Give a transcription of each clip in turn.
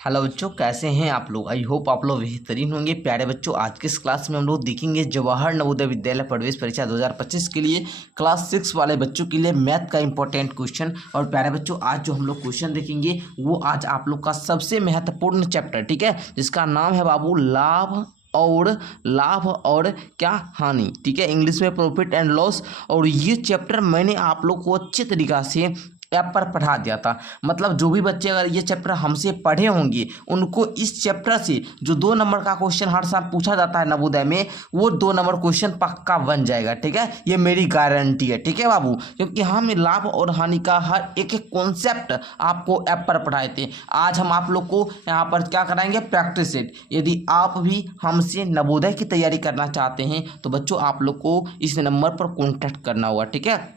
Hello बच्चों, कैसे हैं आप लोग। आई होप आप लोग बेहतरीन होंगे। प्यारे बच्चों, आज के इस क्लास में हम लोग देखेंगे जवाहर नवोदय विद्यालय प्रवेश परीक्षा 2025 के लिए क्लास 6 वाले बच्चों के लिए मैथ का इंपॉर्टेंट क्वेश्चन। और प्यारे बच्चों, आज जो हम लोग क्वेश्चन देखेंगे वो आज आप लोग का सबसे महत्वपूर्ण चैप्टर, ठीक है, जिसका नाम है बाबू लाभ और क्या हानि, ठीक है, इंग्लिश में प्रॉफिट एंड लॉस। और ये चैप्टर मैंने आप लोग को अच्छे तरीका से ऐप पर पढ़ा दिया था। मतलब जो भी बच्चे अगर ये चैप्टर हमसे पढ़े होंगे उनको इस चैप्टर से जो 2 नंबर का क्वेश्चन हर साल पूछा जाता है नवोदय में, वो 2 नंबर क्वेश्चन पक्का बन जाएगा, ठीक है, ये मेरी गारंटी है, ठीक है बाबू। क्योंकि हम लाभ और हानि का हर एक एक कॉन्सेप्ट आपको ऐप पर पढ़ाए थे। आज हम आप लोग को यहाँ पर क्या कराएंगे, प्रैक्टिस सेट। यदि आप भी हमसे नवोदय की तैयारी करना चाहते हैं तो बच्चों आप लोग को इस नंबर पर कॉन्टैक्ट करना होगा, ठीक है।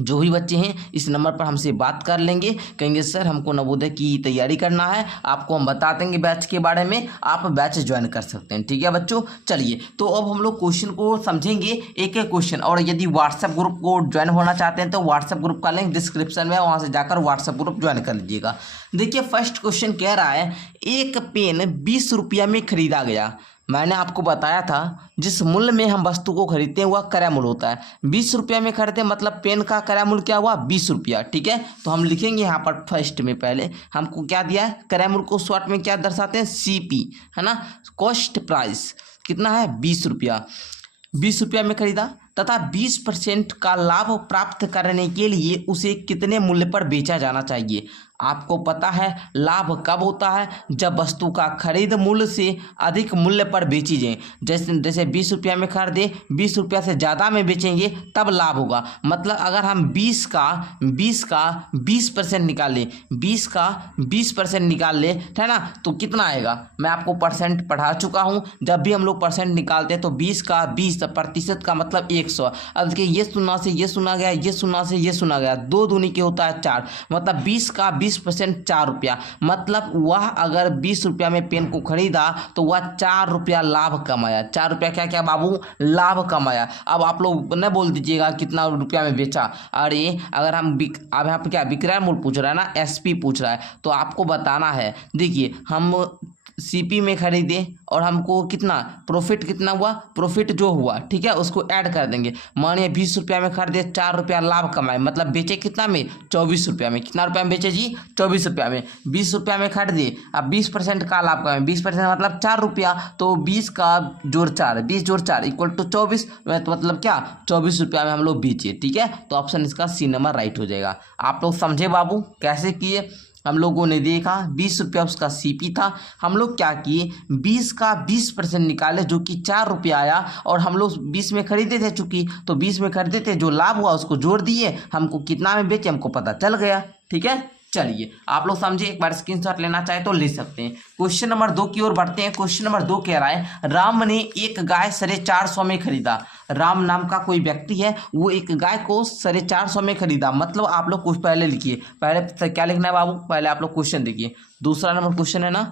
जो भी बच्चे हैं इस नंबर पर हमसे बात कर लेंगे, कहेंगे सर हमको नवोदय की तैयारी करना है, आपको हम बता देंगे बैच के बारे में, आप बैच ज्वाइन कर सकते हैं, ठीक है बच्चों। चलिए, तो अब हम लोग क्वेश्चन को समझेंगे एक एक क्वेश्चन। और यदि व्हाट्सएप ग्रुप को ज्वाइन होना चाहते हैं तो व्हाट्सएप ग्रुप का लिंक डिस्क्रिप्शन में है, वहाँ से जाकर व्हाट्सएप ग्रुप ज्वाइन कर लीजिएगा। देखिए, फर्स्ट क्वेश्चन कह रहा है एक पेन 20 रुपया में खरीदा गया। मैंने आपको बताया था जिस मूल्य में हम वस्तु को खरीदते हैं वह क्रय मूल्य होता है। 20 रुपया में खरीदते मतलब पेन का क्रय मूल्य क्या हुआ, 20 रुपया, ठीक है। तो हम लिखेंगे यहाँ पर फर्स्ट में, पहले हमको क्या दिया है, क्रय मूल्य को शॉर्ट में क्या दर्शाते हैं, CP, है ना। कॉस्ट प्राइस कितना है, 20 रुपया। 20 रुपया में खरीदा तथा 20% का लाभ प्राप्त करने के लिए उसे कितने मूल्य पर बेचा जाना चाहिए। आपको पता है लाभ कब होता है, जब वस्तु का खरीद मूल्य से अधिक मूल्य पर बेची जाए। जैसे 20 रुपया में खरीदे, 20 रुपया से ज़्यादा में बेचेंगे तब लाभ होगा। मतलब अगर हम 20 का 20% निकाल लें, 20 का 20% निकाल ले, है ना, तो कितना आएगा। मैं आपको परसेंट पढ़ा चुका हूँ। जब भी हम लोग परसेंट निकालते हैं तो 20 का 20% का मतलब 100। अब देखिए, ये शून्य से ये सुना गया, ये शून्य से ये सुना गया, 2 दूनी के होता है 4, मतलब 20 का 20% 4 रुपया। मतलब वह अगर 20 रुपया में पेन को खरीदा तो वह 4 रुपया लाभ कमाया। 4 रुपया क्या क्या बाबू, लाभ कमाया। अब आप लोग न बोल दीजिएगा कितना रुपया में बेचा। अरे अगर हम अब यहाँ पे क्या विक्रय मूल्य पूछ रहा है ना, SP पूछ रहा है, तो आपको बताना है। देखिए, हम CP में खरीदे और हमको कितना प्रॉफिट कितना हुआ, प्रॉफिट जो हुआ, ठीक है, उसको ऐड कर देंगे। मानिए 20 रुपया में खरीदे, 4 रुपया लाभ कमाए, मतलब बेचे कितना में, 24 रुपया में। कितना रुपया में बेचे जी, 24 रुपया में। 20 रुपया में खरीदे, अब 20% का लाभ कमाए, 20% मतलब 4 रुपया, तो 20 का जोड़ 4, 20 जोड़ 4 इक्वल टू 24, तो मतलब क्या 24 रुपया में हम लोग बेचे, ठीक है। तो ऑप्शन इसका C नंबर राइट हो जाएगा। आप लोग समझे बाबू कैसे किए। हम लोगों ने देखा 20 रुपया उसका CP था, हम लोग क्या किए, 20 का 20% निकाले जो कि 4 रुपया आया, और हम लोग 20 में खरीदे थे, चूंकि तो 20 में खरीदे थे, जो लाभ हुआ उसको जोड़ दिए, हमको कितना में बेचे हमको पता चल गया, ठीक है। चलिए, आप लोग समझे, एक बार स्क्रीनशॉट लेना चाहे तो ले सकते हैं। क्वेश्चन नंबर 2 की ओर बढ़ते हैं। क्वेश्चन नंबर 2 कह रहा है राम ने एक गाय 450 में खरीदा। राम नाम का कोई व्यक्ति है, वो एक गाय को 450 में खरीदा। मतलब आप लोग कुछ पहले लिखिए, पहले क्या लिखना है बाबू, पहले आप लोग क्वेश्चन देखिए। दूसरा नंबर क्वेश्चन है ना,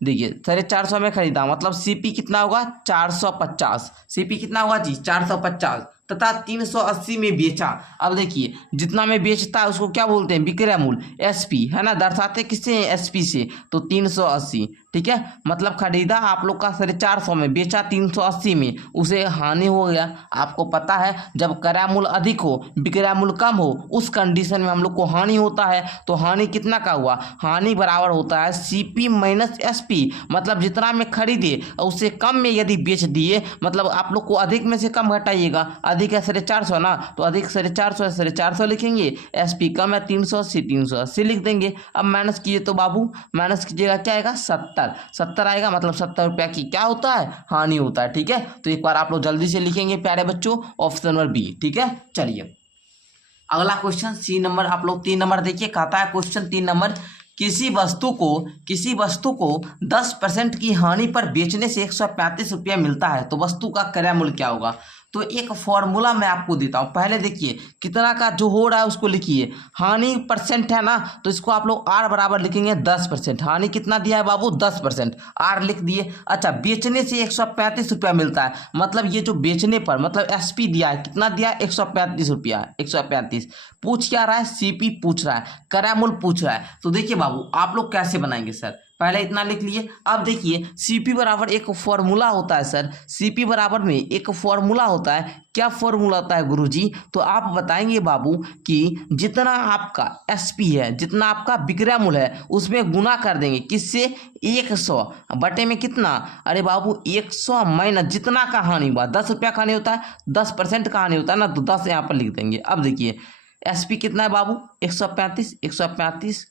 देखिए 450 में खरीदा मतलब CP कितना होगा, 450। CP कितना होगा जी, 450 तथा 380 में बेचा। अब देखिए, जितना में बेचता है उसको क्या बोलते हैं, विक्रय मूल्य, SP, है ना, दर्शाते किससे, SP से, तो 380, ठीक है। मतलब खरीदा आप लोग का 450 में, बेचा 380 में, उसे हानि हो गया। आपको पता है जब क्रय मूल्य अधिक हो विक्रय मूल्य कम हो, उस कंडीशन में हम लोग को हानि होता है। तो हानि कितना का हुआ, हानि बराबर होता है CP माइनस SP। मतलब जितना में खरीदे उससे कम में यदि बेच दिए, मतलब आप लोग को अधिक में से कम घटाइएगा। अधिक है 450 ना, तो अधिक 450 है 450 लिखेंगे, SP कम है 380, 380 लिख देंगे। अब माइनस कीजिए तो बाबू, माइनस कीजिएगा क्या आएगा, 70 आएगा। मतलब 70 रुपया की क्या होता है, हानि होता है, ठीक है। तो एक बार आप लोग जल्दी से लिखेंगे प्यारे बच्चों, ऑप्शन नंबर B, ठीक है। चलिए, अगला क्वेश्चन C नंबर, आप लोग 3 नंबर देखिए, कहता है क्वेश्चन 3 नंबर, किसी वस्तु को 10% की हानि पर बेचने से 135 रुपया मिलता है, तो वस्तु का क्रय मूल्य क्या होगा। तो एक फॉर्मूला मैं आपको देता हूँ। पहले देखिए कितना का जो हो रहा है उसको लिखिए। हानि परसेंट है ना, तो इसको आप लोग आर बराबर लिखेंगे 10%। हानि कितना दिया है बाबू 10%, आर लिख दिए। अच्छा, बेचने से 135 रुपया मिलता है, मतलब ये जो बेचने पर मतलब एसपी दिया है, कितना दिया है 135 रुपया, 135। पूछ क्या रहा है, सीपी पूछ रहा है, क्रय मूल्य पूछ रहा है। तो देखिए बाबू आप लोग कैसे बनाएंगे सर, पहले इतना लिख लिए। अब देखिए सीपी बराबर एक फॉर्मूला होता है सर, सीपी बराबर में एक फॉर्मूला होता है। क्या फॉर्मूला होता है गुरुजी, तो आप बताएंगे बाबू कि जितना आपका एसपी है, जितना आपका विक्रय मूल्य है, उसमें गुना कर देंगे किससे, 100 बटे में कितना, अरे बाबू 100 माइनस जितना का हानि हुआ, 10 रुपया का हानि होता है, 10% का हानि होता है ना, तो 10 यहाँ पर लिख देंगे। अब देखिए एसपी कितना है बाबू 135, 135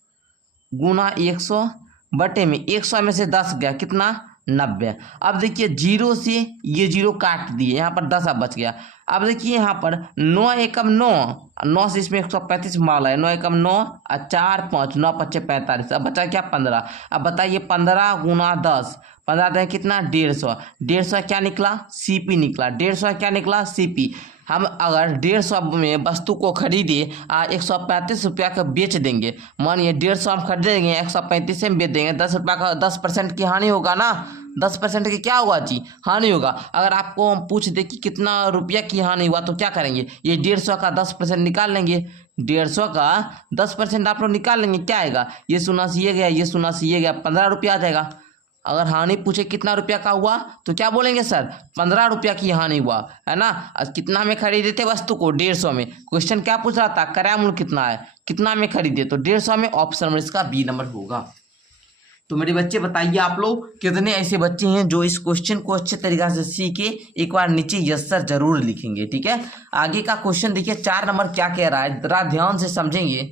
गुना 100 बटे में 100 में से 10 गया कितना 90। अब देखिए जीरो से ये जीरो काट दिए, यहाँ पर 10 अब बच गया। अब देखिए यहाँ पर 9 एकम 9, 9 से इसमें 135 माला है, 9 एकम 9 और 4 5 9 5 45, अब बचा क्या 15। अब बताइए 15 गुना 10, 15 दें कितना 150, 150 क्या निकला सीपी निकला, 150 क्या निकला सीपी। हम अगर 150 में वस्तु को खरीदे 135 रुपया का बेच देंगे, मानिए 150 हम खरीदेंगे 135 में बेच देंगे, 10 रुपया का 10% की हानि होगा ना, 10% की क्या होगा जी हानि होगा। अगर आपको हम पूछ दे कि कितना रुपया की हानि हुआ तो क्या करेंगे, ये 150 का 10% निकाल लेंगे, 150 का 10% आप लोग निकाल लेंगे, क्या आएगा, ये 0 ये गया, ये 0 ये गया, 15 रुपया आ जाएगा। अगर हानि पूछे कितना रुपया का हुआ तो क्या बोलेंगे सर 15 रुपया की हानि हुआ है ना। कितना में खरीदे थे वस्तु को 150 में, क्वेश्चन क्या पूछ रहा था क्रय मूल्य कितना है, कितना में खरीदे, तो 150 में, ऑप्शन नंबर इसका बी नंबर होगा। तो मेरे बच्चे बताइए आप लोग कितने ऐसे बच्चे हैं जो इस क्वेश्चन को अच्छे तरीके से सीखे, एक बार नीचे यस सर जरूर लिखेंगे, ठीक है। आगे का क्वेश्चन देखिए 4 नंबर क्या कह रहा है, जरा ध्यान से समझेंगे।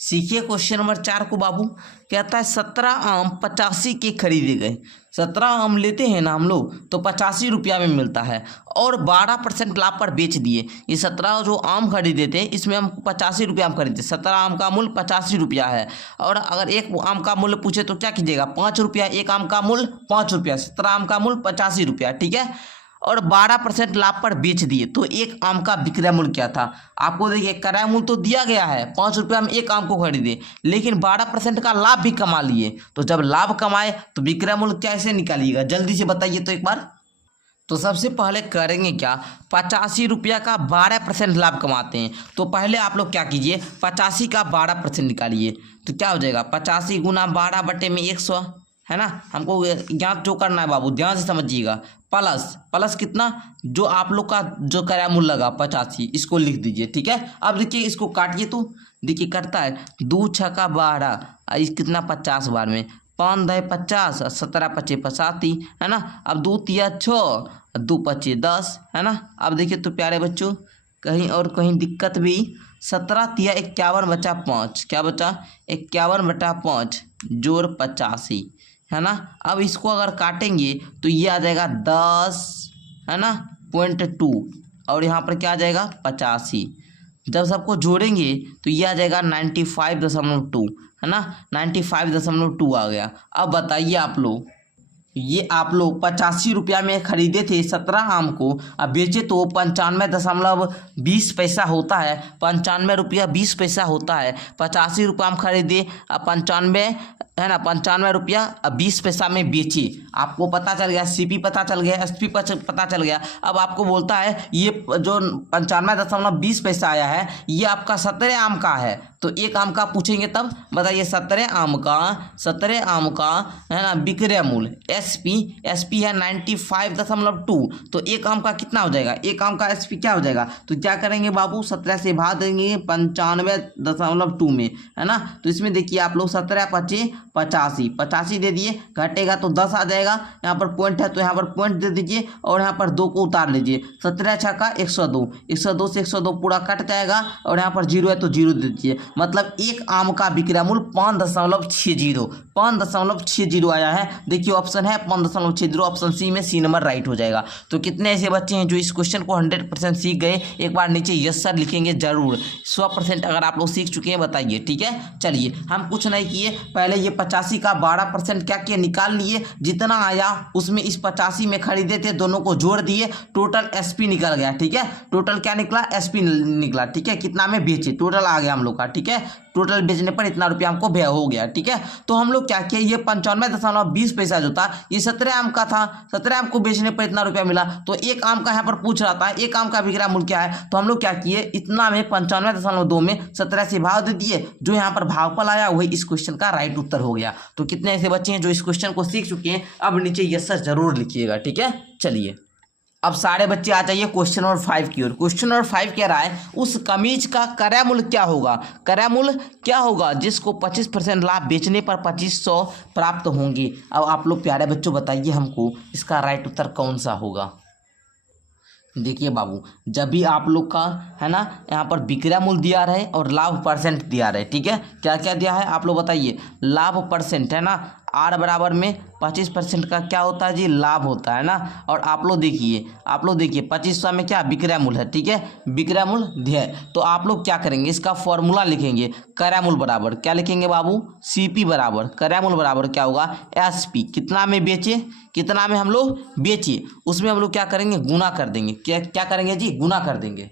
सीखिए क्वेश्चन नंबर 4 को बाबू, कहता है 17 आम 85 के खरीदे गए। 17 आम लेते हैं ना हम लोग तो 85 रुपया में मिलता है और 12% लाभ पर बेच दिए। ये 17 जो आम खरीदे थे इसमें हम 85 रुपया आम खरीदते, 17 आम का मूल्य 85 रुपया है। और अगर एक आम का मूल्य पूछे तो क्या कीजिएगा 5 रुपया, एक आम का मूल्य 5 रुपया, 17 आम का मूल्य 85 रुपया, ठीक है। और 12% लाभ पर बेच दिए, तो एक आम का विक्रय मूल्य क्या था, आपको देखिए क्रय मूल्य तो दिया गया है 5 रुपया में एक आम को खरीदे, लेकिन 12% का लाभ भी कमा लिए। तो जब लाभ कमाए तो विक्रय मूल्य कैसे निकालिएगा, जल्दी से बताइए तो एक बार। तो सबसे पहले करेंगे क्या, 85 रुपया का 12% लाभ कमाते हैं, तो पहले आप लोग क्या कीजिए 85 का 12% निकालिए, तो क्या हो जाएगा 85 गुना 12 बटे में 100 है ना। हमको ज्ञात जो करना है बाबू ध्यान से समझिएगा, प्लस प्लस कितना जो आप लोग का जो क्रय मूल्य लगा 85 इसको लिख दीजिए, ठीक है। अब देखिए इसको काटिए तो देखिए करता है 2 छक्का 12, इस कितना 50 बार में 5 दे 50, 17 पचे 85 है ना। अब 2 तिया 6, 2 पचे 10 है ना। अब देखिए तो प्यारे बच्चों कहीं और कहीं दिक्कत भी, 17 तिया 51 बचा 5, क्या बचा 51 बटा 5 जोड़ 85 है ना। अब इसको अगर काटेंगे तो ये आ जाएगा 10 है ना .2 और यहाँ पर क्या आ जाएगा 85। जब सबको जोड़ेंगे तो ये आ जाएगा 95.2 है ना, 95.2 आ गया। अब बताइए आप लोग, ये आप लोग 85 रुपया में खरीदे थे 17 आम को, अब बेचे तो 95.20 पैसा होता है, 95 रुपया 20 पैसा होता है। 85 रुपया आम खरीदे, अब 95 है ना, 95 रुपया 20 पैसा में बेचे। आपको पता चल गया, सीपी पता चल गया, एसपी पता चल गया। अब आपको बोलता है ये जो 95.20 पैसा आया है ये आपका 17 आम का है, तो एक आम का पूछेंगे तब बताइए 17 आम का है ना विक्रय मूल्य एसपी है 95.2, तो एक आम का कितना हो जाएगा, एक आम का एसपी क्या हो जाएगा, तो क्या करेंगे बाबू 17 से भाग देंगे 95.2 में है ना। तो इसमें देखिए आप लोग 17 पचे 85 दे दिए, घटेगा तो 10 आ जाएगा, यहाँ पर पॉइंट है तो यहाँ पर पॉइंट दे दीजिए और यहाँ पर 2 को उतार लीजिए। 17 छक्का 102, 102 से 102 पूरा कट जाएगा और यहाँ पर 0 है तो 0 दे दीजिए। मतलब एक आम का विक्रय मूल्य 5.60 आया है। देखिए ऑप्शन है 5.60, ऑप्शन सी में सी नंबर राइट हो जाएगा। तो कितने ऐसे बच्चे हैं जो इस क्वेश्चन को 100% सीख गए? एक बार नीचे यस सर लिखेंगे जरूर। 100% अगर आप लोग सीख चुके हैं बताइए, ठीक है। चलिए हम कुछ नहीं किए, पहले ये 85 का 12% क्या किए, निकाल लिए। जितना आया उसमें इस 85 में खरीदे थे, दोनों को जोड़ दिए, टोटल एसपी निकल गया, ठीक है। टोटल क्या निकला? एसपी निकला, ठीक है। कितना में बेचे, टोटल आ गया हम लोग का, ठीक है। टोटल बेचने पर इतना रुपया हमको व्यय हो गया, ठीक है। तो हम लोग क्या किए, ये 95.20 जो था ये 17 आम का था, 17 आम को बेचने पर इतना रुपया मिला। तो एक आम का यहाँ पर पूछ रहा था, एक आम का विक्रय मूल्य क्या है, तो हम लोग क्या किए, इतना में 95.2 में 17 से भाग दे दिए, जो यहाँ पर भागफल आया वही इस क्वेश्चन का राइट उत्तर हो गया। तो कितने ऐसे बच्चे हैं जो इस क्वेश्चन को सीख चुके हैं? अब नीचे यस सर जरूर लिखिएगा, ठीक है। चलिए अब सारे बच्चे आ जाइए क्वेश्चन नंबर 5 की ओर। क्वेश्चन नंबर 5 कह रहा है उस कमीज का क्रय मूल्य क्या होगा? क्रय मूल्य क्या होगा जिसको 25% लाभ बेचने पर 2500 प्राप्त होंगे? अब आप लोग प्यारे बच्चों बताइए हमको इसका राइट उत्तर कौन सा होगा। देखिए बाबू, जब भी आप लोग का है ना यहाँ पर विक्रय मूल्य दिया रहे और लाभ परसेंट दिया रहे, ठीक है। क्या क्या दिया है आप लोग बताइए। लाभ परसेंट है ना, आर बराबर में 25% का क्या होता है जी, लाभ होता है ना। और आप लोग देखिए 2500 में क्या विक्रय मूल्य है, ठीक है। विक्रय मूल्य ध्येय, तो आप लोग क्या करेंगे, इसका फॉर्मूला लिखेंगे। क्रय मूल्य बराबर क्या लिखेंगे बाबू, सीपी बराबर क्रय मूल्य बराबर क्या होगा, एसपी। कितना में बेचे, कितना में हम लोग बेचे, उसमें हम लोग क्या करेंगे, गुना कर देंगे। क्या करेंगे जी, गुना कर देंगे।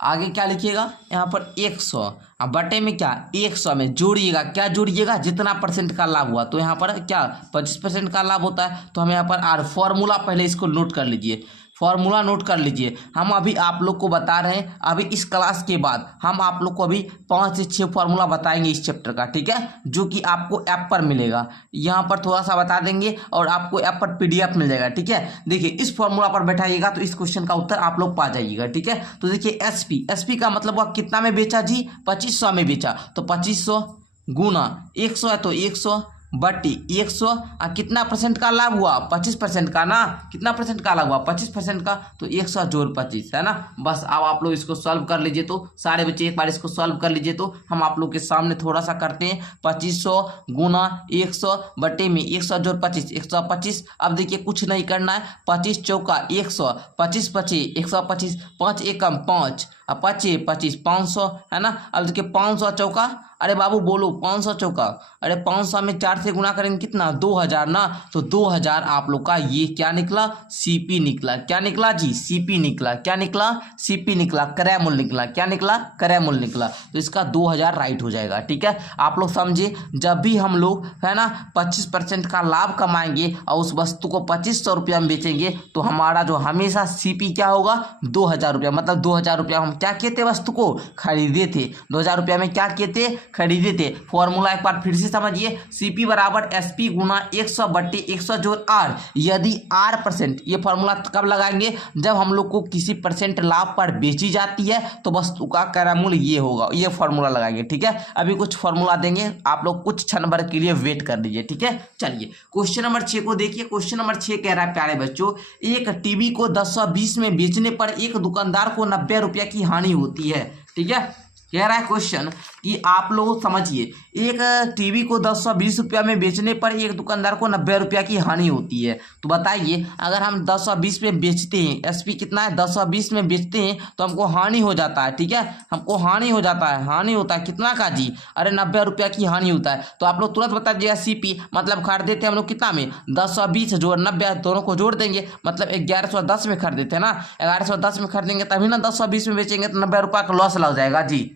आगे क्या लिखिएगा यहाँ पर 100, अब बटे में क्या 100 में जोड़िएगा, क्या जोड़िएगा, जितना परसेंट का लाभ हुआ। तो यहाँ पर क्या 25% का लाभ होता है, तो हम यहाँ पर आर फॉर्मूला पहले इसको नोट कर लीजिए, फॉर्मूला नोट कर लीजिए। हम अभी आप लोग को बता रहे हैं, अभी इस क्लास के बाद हम आप लोग को अभी 5 से 6 फॉर्मूला बताएंगे इस चैप्टर का, ठीक है, जो कि आपको ऐप पर मिलेगा। यहाँ पर थोड़ा सा बता देंगे और आपको ऐप पर PDF मिल जाएगा, ठीक है। देखिए इस फॉर्मूला पर बैठाइएगा तो इस क्वेश्चन का उत्तर आप लोग पा जाइएगा, ठीक है। तो देखिए एसपी का मतलब वह कितना में बेचा जी, 2500 में बेचा। तो 2500 गुना 100 है तो 100 बटी 100, कितना परसेंट का लाभ हुआ, 25% का ना। कितना परसेंट का लाभ हुआ, 25% का। तो 100 जोड़ 25 है ना। बस अब आप लोग इसको सॉल्व कर लीजिए। तो सारे बच्चे एक बार इसको सॉल्व कर लीजिए। तो हम आप लोग के सामने थोड़ा सा करते हैं। 2500 गुना 100 बटे में 100 जोड़ 25, 125। अब देखिए कुछ नहीं करना है, 25 चौका 100, 25 पचे 125, 5 एकम 5, अब 25 25 500 है ना। अब देखिए 500 चौका, अरे बाबू बोलो 500 चौका, अरे 500 में 4 से गुना करेंगे कितना, 2000 ना। तो 2000 आप लोग का ये क्या निकला, सीपी निकला। क्या निकला जी, सीपी निकला। क्या निकला, सीपी निकला, क्रय मूल्य निकला। क्या निकला, क्रय मूल्य निकला। तो इसका 2000 राइट हो जाएगा, ठीक है। आप लोग समझे, जब भी हम लोग है ना 25% का लाभ कमाएंगे और उस वस्तु को 2500 रुपया में बेचेंगे, तो हमारा जो हमेशा सीपी क्या होगा, 2000 रुपया। मतलब 2000 रुपया हम क्या किए थे, वस्तु को खरीदे थे। 2000 रुपया में क्या किए थे, खरीदे थे। फॉर्मूला एक बार फिर से समझिए, सीपी बराबर एसपी गुना 100 बट्टे 100 जोड़ आर। यदि आर परसेंट, ये फॉर्मूला कब लगाएंगे, जब हम लोग को किसी परसेंट लाभ पर बेची जाती है तो वस्तु का क्रय मूल्य ये होगा। ये फॉर्मूला लगाएंगे, ठीक है। अभी कुछ फॉर्मूला देंगे, आप लोग कुछ क्षण भर के लिए वेट कर लीजिए, ठीक है। चलिए क्वेश्चन नंबर 6 को देखिए। क्वेश्चन नंबर 6 कह रहा है प्यारे बच्चों, एक टीवी को 1020 में बेचने पर एक दुकानदार को 90 रुपया की हानि होती है, ठीक है। कह रहा है क्वेश्चन कि आप लोग समझिए, एक टीवी को 1020 रुपया में बेचने पर एक दुकानदार को 90 रुपया की हानि होती है। तो बताइए, अगर हम 1020 में बेचते हैं, एसपी कितना है, 1020 में बेचते हैं, तो हमको हानि हो जाता है, ठीक है। हमको हानि हो जाता है, हानि होता है कितना का जी, अरे 90 रुपया की हानि होता है। तो आप लोग तुरंत बता दीजिएगा सीपी, मतलब खरीदे थे हम लोग कितना में, 1020 जोड़ 90, दोनों को जोड़ देंगे, मतलब 1110 में खरीदे थे ना। 1110 में खरीदेंगे तभी ना 1020 में बेचेंगे, तो 90 रुपया का लॉस लग जाएगा जी।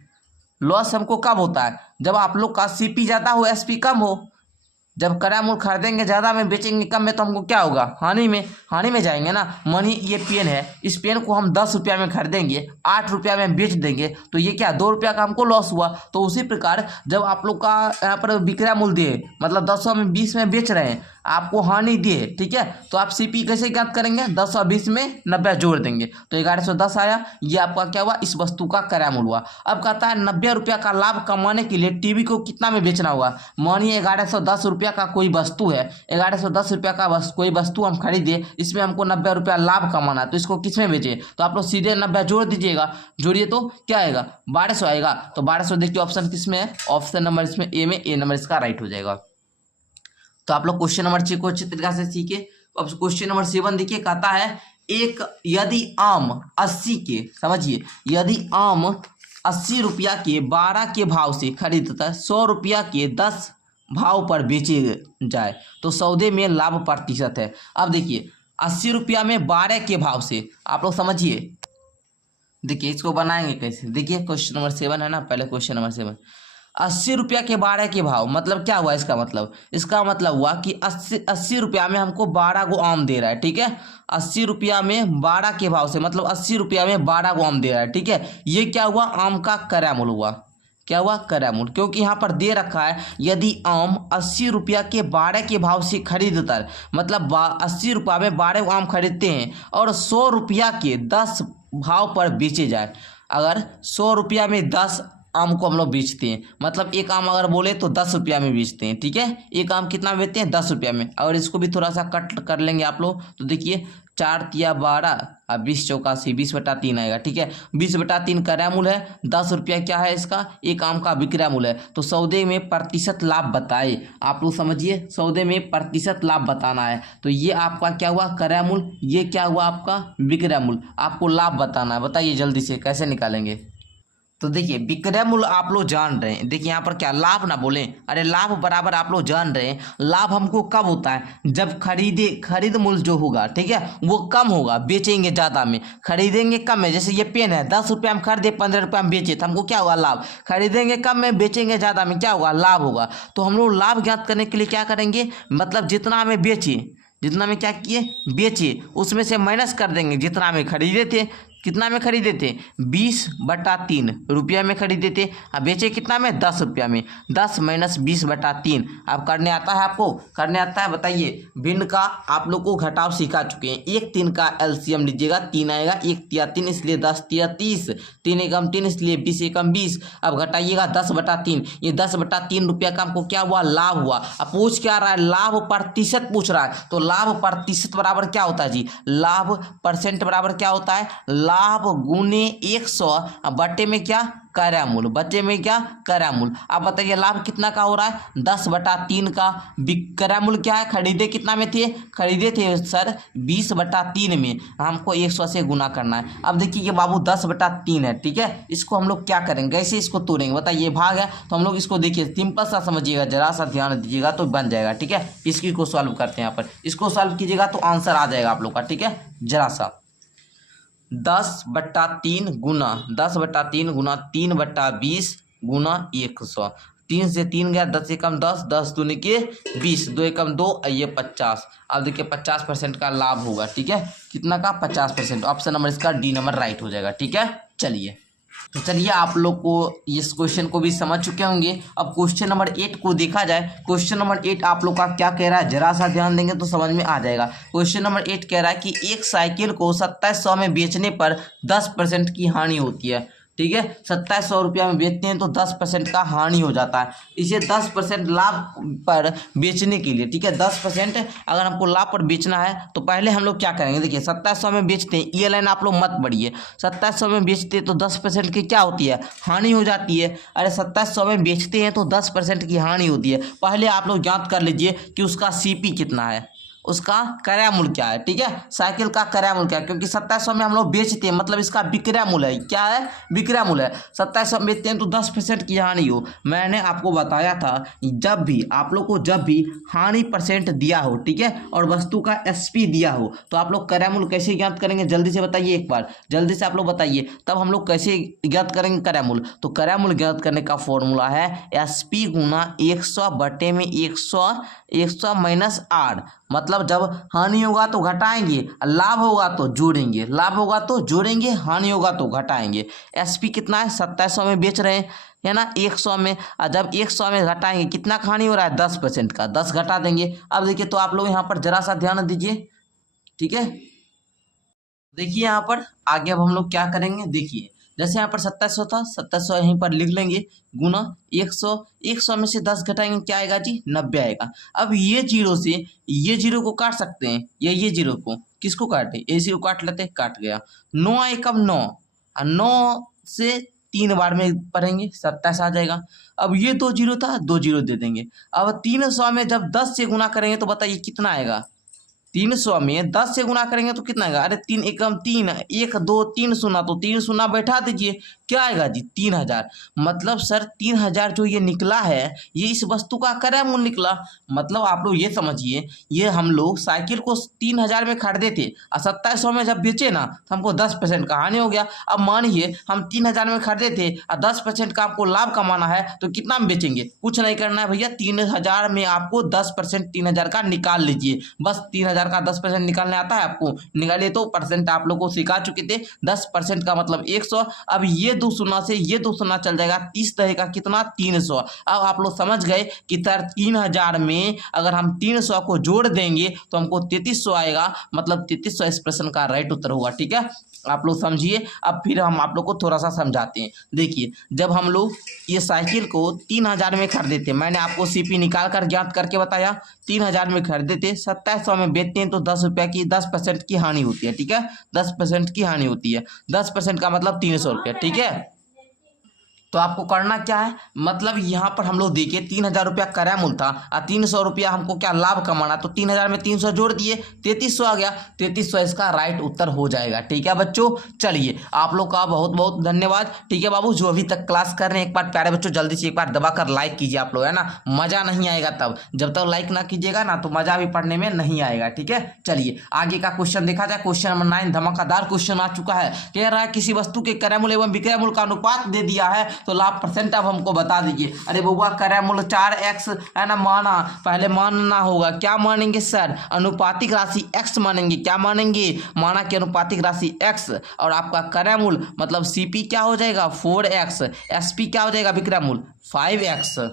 लॉस हमको कब होता है, जब आप लोग का सीपी ज़्यादा हो, एसपी कम हो। जब क्रय मूल्य खरीदेंगे ज़्यादा में, बेचेंगे कम में, तो हमको क्या होगा, हानि में जाएंगे ना। मनी ये पेन है, इस पेन को हम 10 रुपया में खरीदेंगे, 8 रुपया में बेच देंगे, तो ये क्या 2 रुपया का हमको लॉस हुआ। तो उसी प्रकार जब आप लोग का यहाँ पर विक्रय मूल्य दे, मतलब 1020 में बेच रहे हैं, आपको हानि दी है, ठीक है। तो आप सीपी कैसे ज्ञात करेंगे, 10 और 20 में 90 जोड़ देंगे तो 1110 आया। ये आपका क्या हुआ, इस वस्तु का क्रय मूल्य हुआ। अब कहता है 90 रुपया का लाभ कमाने के लिए टीवी को कितना में बेचना होगा। मानिए 1110 रुपया का कोई वस्तु है, 1110 रुपया का कोई वस्तु हम खरीदे, इसमें हमको 90 रुपया लाभ कमाना है, तो इसको किस में बेचे। तो आप लोग सीधे 90 जोड़ दीजिएगा, जोड़िए तो क्या आएगा, 1200 आएगा। तो 1200 देखिए ऑप्शन किस में है, ऑप्शन नंबर इसमें ए में, ए नंबर इसका राइट हो जाएगा। तो आप लोग क्वेश्चन नंबर 6 को अच्छी तरीके से सीखे। अब क्वेश्चन नंबर 7 देखिए, कहता है यदि आम 80 के, समझिए, यदि आम 80 रुपया के 12 के भाव से खरीदकर 100 रुपया के 10 भाव पर बेचे जाए तो सौदे में लाभ प्रतिशत है। अब देखिए 80 रुपया में 12 के भाव से, आप लोग समझिए, देखिए इसको बनाएंगे कैसे। देखिए क्वेश्चन नंबर 7 है ना, पहले क्वेश्चन नंबर 7, 80 रुपया के 12 के भाव, मतलब क्या हुआ इसका मतलब हुआ कि 80 रुपया में हमको 12 गो आम दे रहा है, ठीक है। 80 रुपया में 12 के भाव से, मतलब 80 रुपया में 12 गो आम दे रहा है, ठीक है। ये क्या हुआ, आम का क्रय मूल्य हुआ। क्या हुआ, क्रय मूल्य, क्योंकि यहाँ पर दे रखा है यदि आम 80 रुपया के 12 के भाव से खरीदकर, मतलब 80 रुपया में 12 आम खरीदते हैं और 100 रुपया के 10 भाव पर बेचे जाए। अगर 100 रुपया में 10 आम को हम लोग बेचते हैं, मतलब एक आम अगर बोले तो 10 रुपया में बेचते हैं, ठीक है। एक आम कितना में बेचते हैं, 10 रुपया में। अगर इसको भी थोड़ा सा कट कर लेंगे आप लोग तो देखिए 4 तिया 12 और 20 चौका 80, 20/3 आएगा, ठीक है। 20/3 क्रय मूल्य है, 10 रुपया क्या है इसका, एक आम का विक्रय मूल्य है। तो सौदे में प्रतिशत लाभ बताए, आप लोग समझिए, सौदे में प्रतिशत लाभ बताना है। तो ये आपका क्या हुआ, क्रय मूल्य, ये क्या हुआ आपका विक्रय मूल्य, आपको लाभ बताना है। बताइए जल्दी से कैसे निकालेंगे। तो देखिए विक्रय मूल्य आप लोग जान रहे हैं, देखिए यहाँ पर क्या, लाभ ना बोलें, अरे लाभ बराबर आप लोग जान रहे हैं। लाभ हमको कब होता है, जब खरीद मूल्य जो होगा, ठीक है, वो कम होगा, बेचेंगे ज़्यादा में, खरीदेंगे कम में। जैसे ये पेन है, 10 रुपया में खरीदे, 15 रुपया में बेचे, तो हमको क्या होगा, लाभ। खरीदेंगे कम में, बेचेंगे ज़्यादा में, क्या होगा, लाभ होगा। तो हम लोग लाभ ज्ञात करने के लिए क्या करेंगे, मतलब जितना हमें बेचे, जितना में क्या किए, बेचे, उसमें से माइनस कर देंगे जितना में खरीदे थे। कितना में खरीदे थे, 20/3 रुपया में खरीदे थे। अब बेचे कितना में, 10 रुपया में। 10 - 20/3 अब करने आता है, आपको करने आता है, बताइए। भिन्न का आप लोग को घटाव सिखा चुके हैं। 1 3 का एलसीएम लीजिएगा, 3 आएगा, 1 तिया 3 इसलिए 10 तिया 30, 3 एकम 3 इसलिए 20 एकम 20। अब घटाइएगा 10/3, ये 10/3 रुपया का हमको क्या हुआ, लाभ हुआ। अब पूछ क्या रहा है, लाभ प्रतिशत पूछ रहा है। तो लाभ प्रतिशत बराबर क्या होता है जी, लाभ परसेंट बराबर क्या होता है, लाभ गुने 100 बटे में क्या, क्रय मूल्य, बचे में क्या, क्रय मूल्य। आप बताइए लाभ कितना का हो रहा है, 10/3 का। क्रय मूल्य क्या है, खरीदे कितना में थे, खरीदे थे सर 20/3 में, हमको 100 से गुना करना है। अब देखिए ये बाबू 10/3 है, ठीक है। इसको हम लोग क्या करेंगे, कैसे इसको तोड़ेंगे, बताइए। ये भाग है तो हम लोग इसको देखिए सिंपल सा समझिएगा, जरा सा ध्यान दीजिएगा तो बन जाएगा, ठीक है। इसकी को सॉल्व करते हैं, यहाँ पर इसको सॉल्व कीजिएगा तो आंसर आ जाएगा आप लोग का, ठीक है। जरा सा 10/3 गुना 10/3 गुना 3/20 गुना 100, 3 से 3 गया, 10 एकम 10, 10 दूनी के 20, 2 एकम 2, ये 50। अब देखिए 50% का लाभ होगा, ठीक है। कितना का, 50%। ऑप्शन नंबर इसका डी नंबर राइट हो जाएगा, ठीक है। चलिए तो चलिए आप लोग को इस क्वेश्चन को भी समझ चुके होंगे। अब क्वेश्चन नंबर 8 को देखा जाए। क्वेश्चन नंबर 8 आप लोग का क्या कह रहा है, जरा सा ध्यान देंगे तो समझ में आ जाएगा। क्वेश्चन नंबर 8 कह रहा है कि एक साइकिल को 2700 में बेचने पर 10% की हानि होती है, ठीक है। 2700 रुपया में बेचते हैं तो 10% का हानि हो जाता है। इसे 10% लाभ पर बेचने के लिए, ठीक है, 10% अगर हमको लाभ पर बेचना है तो पहले हम लोग क्या करेंगे, देखिए 2700 में बेचते हैं, ये लाइन आप लोग मत बढ़िए। 2700 में बेचते हैं तो 10% की क्या होती है, हानि हो जाती है। अरे 2700 में बेचते हैं तो 10% की हानि होती है। पहले आप लोग जाँच कर लीजिए कि उसका CP कितना है, उसका क्रय मूल्य क्या है, ठीक है। साइकिल का क्रय मूल्य क्या है, क्योंकि 2700 में हम लोग बेचते हैं, मतलब इसका विक्रय मूल्य है। क्या है, विक्रय मूल्य है। 2700 में बेचते हैं तो 10% की हानि हो। मैंने आपको बताया था जब भी आप लोग को, जब भी हानि परसेंट दिया हो, ठीक है, और वस्तु का SP दिया हो, तो आप लोग क्रय मूल्य कैसे ज्ञात करेंगे, जल्दी से बताइए, एक बार जल्दी से आप लोग बताइए, तब हम लोग कैसे ज्ञात करेंगे क्रय मूल्य। तो क्रय मूल्य ज्ञात करने का फॉर्मूला है SP गुना 100 बटे में 100 - 8। मतलब जब हानि होगा तो घटाएंगे, लाभ होगा तो जोड़ेंगे, लाभ होगा तो जोड़ेंगे, हानि होगा तो घटाएंगे। एसपी कितना है 2700 में बेच रहे हैं, है ना, 100 में। और जब 100 में घटाएंगे कितना का हानि हो रहा है 10% का, 10 घटा देंगे। अब देखिए तो आप लोग यहाँ पर जरा सा ध्यान दीजिए, ठीक है। देखिए यहाँ पर आगे अब हम लोग क्या करेंगे, देखिए जैसे यहाँ पर 2700 था, 2700 यहीं पर लिख लेंगे, गुना 100, 100 में से 10 घटाएंगे क्या आएगा जी 90 आएगा। अब ये जीरो से ये जीरो को काट सकते हैं, ये जीरो को किसको काटे, इसी को काट लेते, काट गया। 9 आए कब 9, और 9 से 3 बार में पढ़ेंगे 27 आ जाएगा। अब ये 2 जीरो था, 2 जीरो दे देंगे। अब 300 में जब 10 से गुना करेंगे तो बताइए कितना आएगा, 300 में 10 से गुना करेंगे तो कितना आएगा, अरे 3 एकम 3, 1 2 3 शून्य, तो 3 शून्य बैठा दीजिए, क्या आएगा जी 3000। मतलब सर 3000 जो ये निकला है ये इस वस्तु का क्रय मूल्य निकला। मतलब आप लोग ये समझिए, ये हम लोग साइकिल को 3000 में खरीदे थे और 2700 में जब बेचे ना तो हमको 10% का हानि हो गया। अब मानिए हम 3000 में खरीदे थे और 10% का आपको लाभ कमाना है तो कितना में बेचेंगे, कुछ नहीं करना है भैया, 3000 में आपको 10% 3000 का निकाल लीजिए, बस 3000 का 10% निकालने आता है आपको, निकालिए। तो परसेंट आप लोग को सिखा चुके थे, 10% का मतलब 100। अब ये 2 शून्य से ये 2 शून्य चल जाएगा, 30 रहेगा कितना 300। अब आप लोग समझ गए कि सर 3000 में अगर हम 300 को जोड़ देंगे तो हमको 3300 आएगा, मतलब 3300 इस प्रश्न का राइट उत्तर होगा, ठीक है। आप लोग समझिए। अब फिर हम आप लोग को थोड़ा सा समझाते हैं। देखिए जब हम लोग ये साइकिल को 3000 में खरीदे थे, मैंने आपको सीपी निकाल कर ज्ञात करके बताया, 3000 में खरीदे थे, 2700 में बेचते हैं तो 10 रुपये की 10% की हानि होती है, ठीक है, 10% की हानि होती है, 10% का मतलब 300 रुपये, ठीक है। तो आपको करना क्या है, मतलब यहाँ पर हम लोग देखिए 3000 रुपया क्रय मूल्य था और 300 रुपया हमको क्या लाभ कमाना, तो 3000 में 300 जोड़ दिए 3300 आ गया, 3300 इसका राइट उत्तर हो जाएगा, ठीक है बच्चों। चलिए आप लोग का बहुत बहुत धन्यवाद, ठीक है बाबू। जो अभी तक क्लास कर रहे हैं एक बार प्यारे बच्चों जल्दी से एक बार दबाकर लाइक कीजिए आप लोग, है ना, मजा नहीं आएगा तब, जब तक लाइक ना कीजिएगा ना तो मजा भी पढ़ने में नहीं आएगा, ठीक है। चलिए आगे का क्वेश्चन देखा जाए। क्वेश्चन नंबर 9 धमाकेदार क्वेश्चन आ चुका है, कह रहा है किसी वस्तु के क्रय मूल्य एवं विक्रय मूल्य का अनुपात दे दिया है तो लाभ परसेंट अब हमको बता दीजिए। अरे बउआ क्रय मूल्य 4x है ना, माना, पहले मानना होगा, क्या मानेंगे सर, अनुपातिक राशि x मानेंगे, क्या मानेंगे, माना कि अनुपातिक राशि x, और आपका क्रय मूल्य मतलब सीपी क्या हो जाएगा 4x, एसपी क्या हो जाएगा विक्रय मूल्य 5x।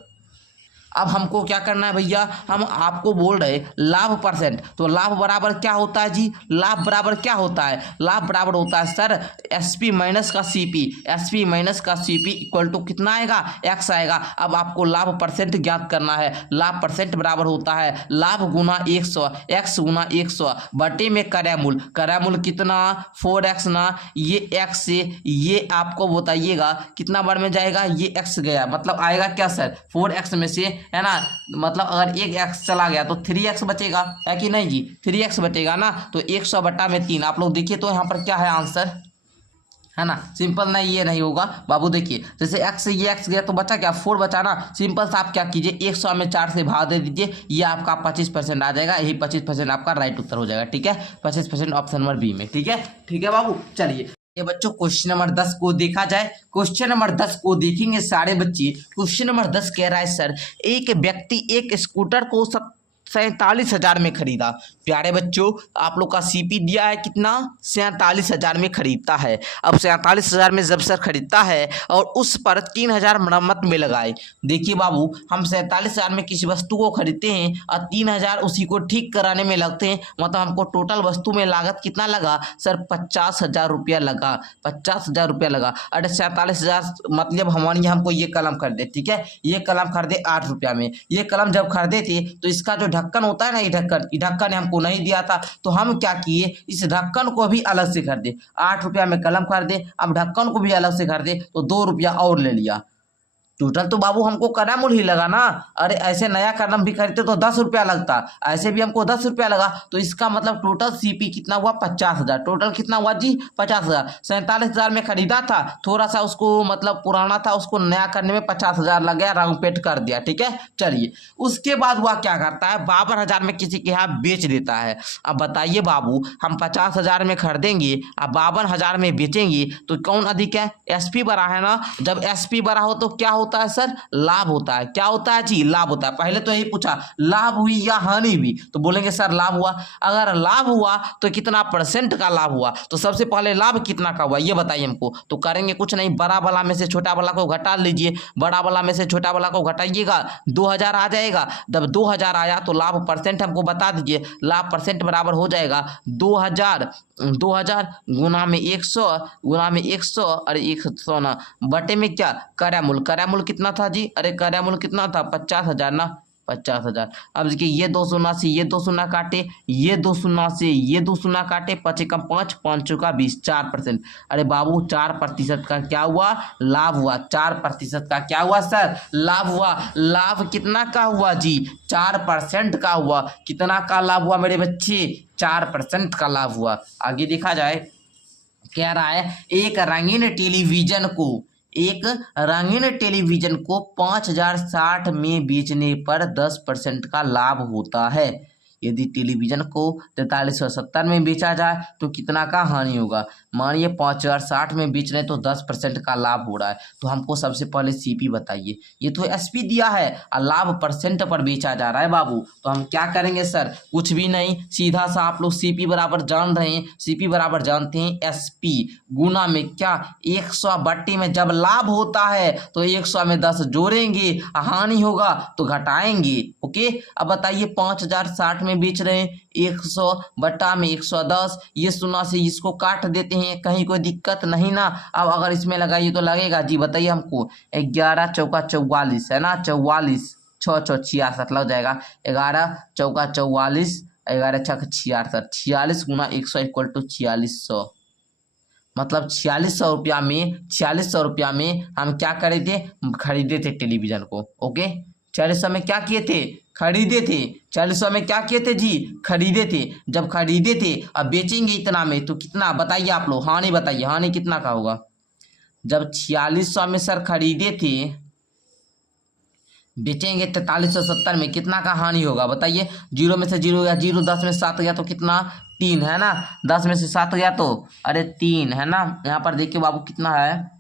अब हमको क्या करना है भैया, हम आपको बोल रहे लाभ परसेंट, तो लाभ बराबर क्या होता है जी, लाभ बराबर क्या होता है, लाभ बराबर होता है सर एसपी माइनस का सीपी, एसपी माइनस का सीपी इक्वल टू कितना आएगा एक्स आएगा। अब आपको लाभ परसेंट ज्ञात करना है, लाभ परसेंट बराबर होता है लाभ गुना 100, एक्स गुना 100 बटे में क्रय मूल्य, क्रय मूल्य कितना 4x ना, ये x से ये आपको बताइएगा कितना बार में जाएगा, ये x गया, मतलब आएगा क्या सर 4x में से, है ना, मतलब अगर एक x चला गया तो 3x बचेगा, है कि नहीं जी, 3x बचेगा ना, तो 100 बटा में 3। आप लोग देखिए तो यहाँ पर क्या है आंसर, है ना, सिंपल नहीं, ये नहीं होगा बाबू। देखिए जैसे x से ये x गया तो बचा क्या 4 बचा ना, सिंपल सा आप क्या कीजिए 100 में 4 से भाग दे दीजिए, ये आपका 25% आ जाएगा, यही 25% आपका राइट उत्तर हो जाएगा, ठीक है, 25% ऑप्शन नंबर बी में, ठीक है बाबू। चलिए ये बच्चों क्वेश्चन नंबर 10 को देखा जाए। क्वेश्चन नंबर 10 को देखेंगे सारे बच्चे। क्वेश्चन नंबर 10 कह रहा है सर एक व्यक्ति एक स्कूटर को 47,000 में खरीदा। प्यारे बच्चों आप लोग का सीपी दिया है कितना 47,000 में खरीदता है। अब 47,000 में जब सर खरीदता है और उस पर 3,000 मरम्मत में लगाए। देखिए बाबू हम 47,000 में किसी वस्तु को खरीदते हैं और 3,000 उसी को ठीक कराने में लगते हैं, मतलब हमको टोटल वस्तु में लागत कितना लगा सर 50,000 रुपया लगा, 50,000 रुपया लगा। अरे 47,000 मतलब हमारे हमको ये कलम खरीदे, ठीक है, ये कलम खरीदे 8 रुपया में। ये कलम जब खरीदे थे तो इसका जो ढक्कन होता है ना, ये ढक्कन हमको नहीं दिया था, तो हम क्या किए इस ढक्कन को भी अलग से खरीदे, 8 रुपया में कलम खरीदे, अब ढक्कन को भी अलग से खरीदे तो 2 रुपया और ले लिया। टोटल तो बाबू हमको क्रय मूल्य ही लगा ना। अरे ऐसे नया कलम भी खरीदते तो 10 रुपया लगता, ऐसे भी हमको 10 रुपया लगा, तो इसका मतलब टोटल सीपी कितना हुआ 50,000। टोटल कितना हुआ जी 50,000। 47,000 में खरीदा था, थोड़ा सा उसको मतलब पुराना था, उसको नया करने में 50,000 लग गया, रंग पेंट कर दिया, ठीक है। चलिए उसके बाद वह क्या करता है 52,000 में किसी के यहाँ बेच देता है। अब बताइए बाबू हम 50,000 में खरीदेंगे और 52,000 में बेचेंगे तो कौन अधिक है, एसपी बड़ा है ना। जब एसपी बड़ा हो तो क्या होता है सर? लाभ होता है। क्या होता है जी? लाभ होता है। पहले तो यही पूछा लाभ हुई या हानि हुई, तो बोलेंगे सर लाभ हुआ। अगर लाभ हुआ तो कितना परसेंट का लाभ हुआ? तो सबसे पहले लाभ कितना का हुआ ये बताइए हमको। तो करेंगे कुछ नहीं, बड़ा वाला में से छोटा वाला को घटा लीजिए, बड़ा वाला में से छोटा वाला को घटाइएगा, 2000 आ जाएगा। जब 2000 आया तो लाभ परसेंट हमको बता दीजिए। लाभ परसेंट बराबर हो जाएगा 2000 गुना में 100 गुना में 100, अरे 100 ना, बटे में क्या कर्यामूल। कर्यामूल कितना था जी? अरे कर्यामूल कितना था? 50,000 ना, 50,000। अब देखिए ये 2 शून्य से ये 2 शून्य काटे, ये 2 शून्य से ये 2 शून्य काटे, 5 एकम 5, 5 चौका 20, 4%। अरे बाबू 4% का क्या हुआ? लाभ हुआ। 4% का क्या हुआ सर? लाभ हुआ। लाभ कितना का हुआ जी? 4% का हुआ। कितना का लाभ हुआ मेरे बच्चे? 4% का लाभ हुआ। आगे देखा जाए, कह रहा है एक रंगीन टेलीविजन को 5060 में बेचने पर 10% का लाभ होता है। यदि टेलीविजन को 4370 में बेचा जाए तो कितना का हानि होगा? मानिए 5060 में बेच रहे हैं तो 10% का लाभ हो रहा है। तो हमको सबसे पहले सीपी बताइए। ये तो एसपी दिया है और लाभ परसेंट पर बेचा जा रहा है बाबू। तो हम क्या करेंगे सर? कुछ भी नहीं, सीधा सा आप लोग सीपी बराबर जान रहे हैं, सीपी बराबर जानते हैं एसपी गुना में क्या 100 बट्टी में जब लाभ होता है तो 100 में 10 जोड़ेंगे, हानि होगा तो घटाएंगे। ओके, अब बताइए 5060 में बेच रहे हैं, 100 बट्टा में 110, ये शून्य से इसको काट देते हैं, कहीं कोई दिक्कत नहीं ना। अब अगर इसमें लगाइए तो लगेगा जी, बताइए हमको। 11 चौका 44 है ना, 44, 6 6 66 लग जाएगा। 11 चौका 44, 11 छक 66, 46 गुना 100 इक्वल टू 4600। मतलब 4600 रुपया में हम क्या करे थे? खरीदे थे टेलीविजन को। ओके, 4600 में क्या किए थे? खरीदे थे। 4600 में क्या किए थे जी? खरीदे थे। जब खरीदे थे अब बेचेंगे इतना में तो कितना बताइए आप लोग? हानि बताइए, हानि कितना का होगा? जब 4600 में सर खरीदे थे, बेचेंगे 4370 में, कितना का हानि होगा बताइए? 0 में से 0 गया 0, 10 में से 7 गया तो कितना? 3 है ना, 10 में से 7 गया तो अरे 3 है ना। यहाँ पर देखिए बाबू कितना है,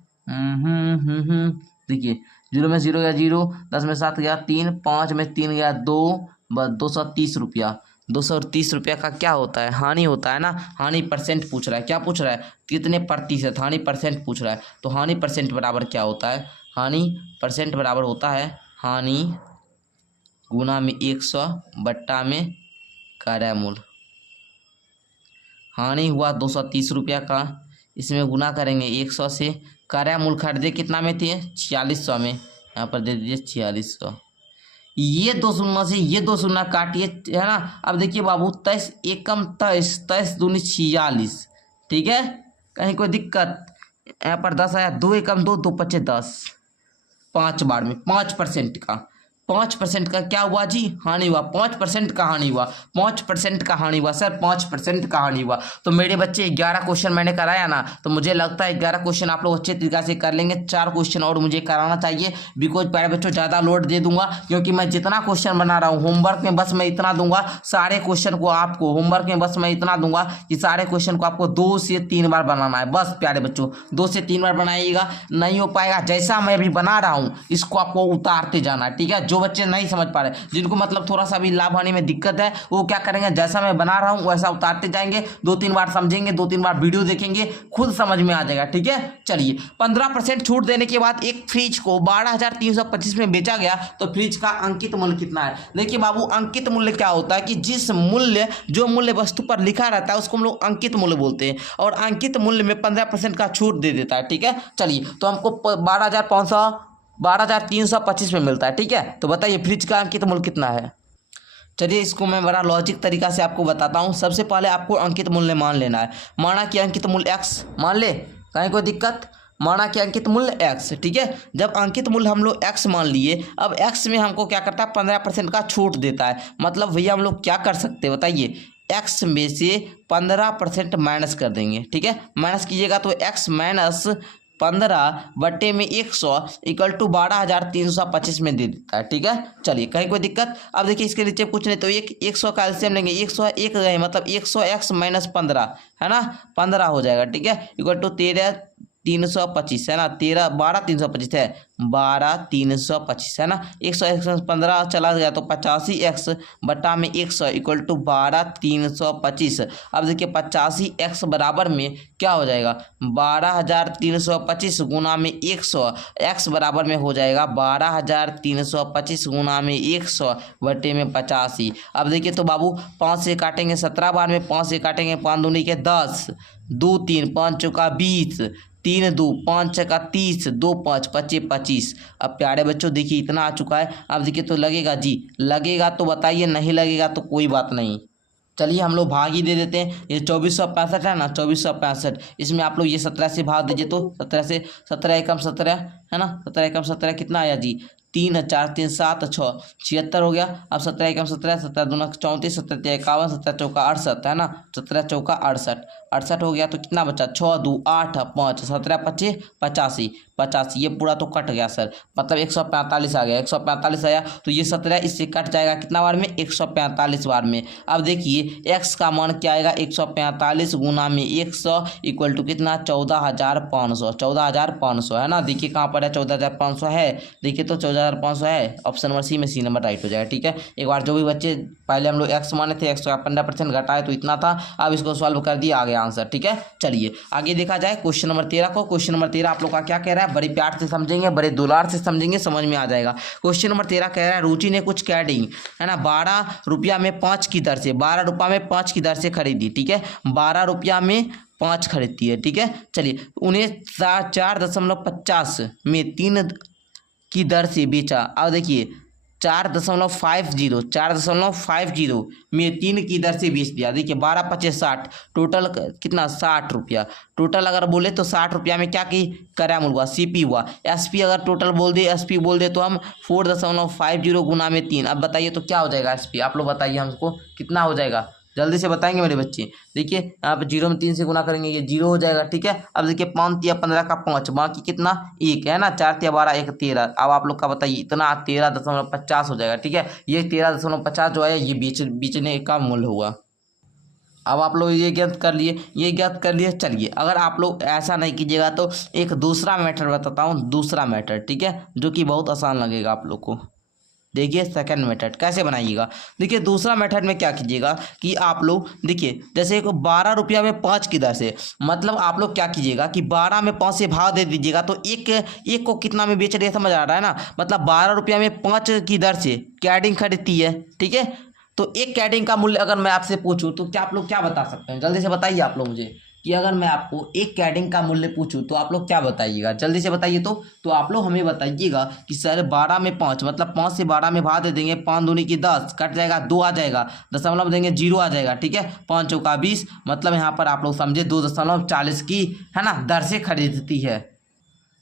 देखिए 0 में 0 गया 0, 10 में 7 गया 3, 5 में 3 गया 2, बस 230 रुपया। 230 रुपया का क्या होता है? हानि होता है ना। हानि परसेंट पूछ रहा है, क्या पूछ रहा है? कितने प्रतिशत? हानि परसेंट पूछ रहा है। तो हानि परसेंट बराबर क्या होता है? हानि परसेंट बराबर होता है हानि गुना में 100 बट्टा में कर्यामूल। हानि हुआ 230 रुपया का, इसमें गुना करेंगे 100 से। कर्यामूल खरीदे कितना में थे? 4600 में, यहाँ पर दे दीजिए 4600। ये 2 शून्य से ये 2 शून्य काटिए, है ना। अब देखिए बाबू 23 एकम 23, 23 दूनी 46, ठीक है, कहीं कोई दिक्कत? यहाँ पर 10 आया, 2 एकम 2, 2 पच्चे 10, 5 बार में 5% का 5% का क्या हुआ जी? हानि हुआ। 5% का हानि हुआ, 5% का हानि हुआ सर, 5% का हानि हुआ। तो मेरे बच्चे 11 क्वेश्चन मैंने कराया ना, तो मुझे लगता है 11 क्वेश्चन आप लोग अच्छे तरीके से कर लेंगे। 4 क्वेश्चन और मुझे कराना चाहिए, बिकॉज प्यारे बच्चों ज़्यादा लोड दे दूंगा, क्योंकि मैं जितना क्वेश्चन बना रहा हूँ होमवर्क में बस मैं इतना दूंगा, सारे क्वेश्चन को आपको होमवर्क में बस मैं इतना दूंगा कि सारे क्वेश्चन को आपको 2 से 3 बार बनाना है। बस प्यारे बच्चों 2 से 3 बार बनाइएगा, नहीं हो पाएगा जैसा मैं अभी बना रहा हूँ इसको आपको उतारते जाना है, ठीक है। जो बच्चे नहीं समझ पा रहे, जिनको मतलब थोड़ा सा भी लाभ हानि में दिक्कत है, वो क्या करेंगे? जैसा मैं बना रहा हूं वैसा उतारते जाएंगे, 2-3 बार समझेंगे, 2-3 बार वीडियो देखेंगे, खुद समझ में आ जाएगा, ठीक है। चलिए 15% छूट देने के बाद एक फ्रिज को 12,325 में बेचा गया, तो फ्रिज का अंकित मूल्य कितना है? देखिए बाबू, अंकित मूल्य क्या होता है कि जो मूल्य वस्तु पर लिखा रहता है उसको हम लोग अंकित मूल्य बोलते हैं, और अंकित मूल्य में 15% का छूट दे देता है, ठीक है। चलिए तो हमको 12,325 में मिलता है, ठीक है। तो बताइए फ्रिज का अंकित मूल्य कितना है? चलिए इसको मैं बड़ा लॉजिक तरीका से आपको बताता हूँ। सबसे पहले आपको अंकित मूल्य मान लेना है। माना कि अंकित मूल्य x मान ले, कहीं कोई दिक्कत? माना कि अंकित मूल्य x, ठीक है। जब अंकित मूल्य हम लोग x मान लिए, अब x में हमको क्या करता है? 15% का छूट देता है। मतलब भैया हम लोग क्या कर सकते हैं बताइए? x में से 15% माइनस कर देंगे, ठीक है। माइनस कीजिएगा तो x माइनस 15 बट्टे में 100 इक्वल टू 12,325 में दे देता है, ठीक है। चलिए कहीं कोई दिक्कत? अब देखिए इसके नीचे कुछ नहीं, तो 100 का एलसीएम लेंगे, 100 एक गए मतलब 100x माइनस 15 है ना, 15 हो जाएगा, ठीक है, इक्वल टू 13,325 है ना, 12,325 है, 12,325 है ना। 100 चला गया तो 85x बटा में 100 इक्वल टू 12,325। अब देखिए 85x बराबर में क्या हो जाएगा 12,325 गुना में 100, x बराबर में हो जाएगा 12,325 गुना में 100 बटे में 85। अब देखिए तो बाबू 5 से काटेंगे 17 बार में, 5 से काटेंगे 5 दूनी के 10, 2 3 5 चौका 20, 3 2 5 छक्का 30, 2 5 25 25। अब प्यारे बच्चों देखिए इतना आ चुका है। अब देखिए तो लगेगा जी, लगेगा तो बताइए, नहीं लगेगा तो कोई बात नहीं। चलिए हम लोग भाग ही दे देते हैं। ये 2465 है ना, 2465 इसमें आप लोग ये 17 से भाग दीजिए तो 17 से 17 एकम 17 है ना, 17 एकम 17 कितना आया जी 3 4 3 7 6 76 हो गया। अब 17 एकम 17, 17 दूना 34, 17 51, 17 चौका 68 है ना, 17 चौका 68 हो गया तो कितना बचा 6 2 8 5 17 25 85 85। ये पूरा तो कट गया सर, मतलब 145 आ गया, 145 आया तो ये 17 इससे कट जाएगा कितना बार में 145 बार में। अब देखिए x का मान क्या आएगा 145 गुना में 100 इक्वल टू कितना 14,500, 14,500 है ना। देखिए कहाँ पर है 14,500 है, देखिए तो 14,500 है, ऑप्शन नंबर सी में सी नंबर राइट हो जाएगा। ठीक है, एक बार जो भी बच्चे पहले हम लोग x माने थे, x का 15% घटाए तो इतना था, अब इसको सॉल्व कर दिया आ गया आंसर। ठीक है, चलिए आगे देखा जाए क्वेश्चन नंबर 13 को। क्वेश्चन नंबर 13 आप लोग का क्या कह रहा है, बड़े प्यार से समझेंगे, बड़े दुलार से समझेंगे, समझ में आ जाएगा। क्वेश्चन नंबर 13 कह रहा है रुचि ने कुछ कैडिंग है ना 12 रुपया में 5 की दर से, 12 रुपया में 5 की दर से खरीदी। ठीक है, 12 रुपया में 5 खरीदती है। ठीक है, चलिए उन्हें 4.50 में 3 की दर से बेचा। अब देखिए 4.50 में 3 की दर से बेच दिया। देखिए 12 25 60, टोटल कितना 60 रुपया। टोटल अगर बोले तो 60 रुपया में क्या की कराम हुआ सीपी हुआ। एसपी अगर टोटल बोल दे, एसपी बोल दे तो हम 4.50 गुना में 3। अब बताइए तो क्या हो जाएगा एसपी, आप लोग बताइए हमको कितना हो जाएगा, जल्दी से बताएंगे मेरे बच्चे। देखिए यहाँ पे 0 में 3 से गुना करेंगे ये 0 हो जाएगा। ठीक है, अब देखिए 5 या 15 का 5, बाकी कितना 1 है ना, 4 या 12 1 13। अब आप लोग का बताइए इतना 13.50 हो जाएगा। ठीक है, ये 13.50 जो है ये बेचने का मूल्य हुआ। अब आप लोग ये ज्ञात कर लिए, ये ज्ञात कर लिए। चलिए अगर आप लोग ऐसा नहीं कीजिएगा तो एक दूसरा मैथड बताता हूँ, दूसरा मैथड। ठीक है, जो कि बहुत आसान लगेगा आप लोग को। देखिए सेकंड मेथड कैसे बनाइएगा। देखिए दूसरा मेथड में क्या कीजिएगा कि आप लोग देखिए जैसे 12 रुपया में 5 की दर से, मतलब आप लोग क्या कीजिएगा कि 12 में 5 से भाग दे दीजिएगा तो एक को कितना में बेच रही है समझ आ रहा है ना। मतलब 12 रुपया में 5 की दर से कैडिंग खरीदती है। ठीक है, तो एक कैडिंग का मूल्य अगर मैं आपसे पूछूं तो क्या आप लोग क्या बता सकते हैं, जल्दी से बताइए आप लोग मुझे कि अगर मैं आपको एक कैडिंग का मूल्य पूछूं तो आप लोग क्या बताइएगा, जल्दी से बताइए। तो आप लोग हमें बताइएगा कि सर 12 में 5, मतलब 5 से 12 में भाग दे देंगे, 5 दूनी की 10 कट जाएगा, 2 आ जाएगा, दशमलव देंगे 0 आ जाएगा। ठीक है, 5 चौका 20, मतलब यहाँ पर आप लोग समझे 2.40 की है ना दर से खरीदती है।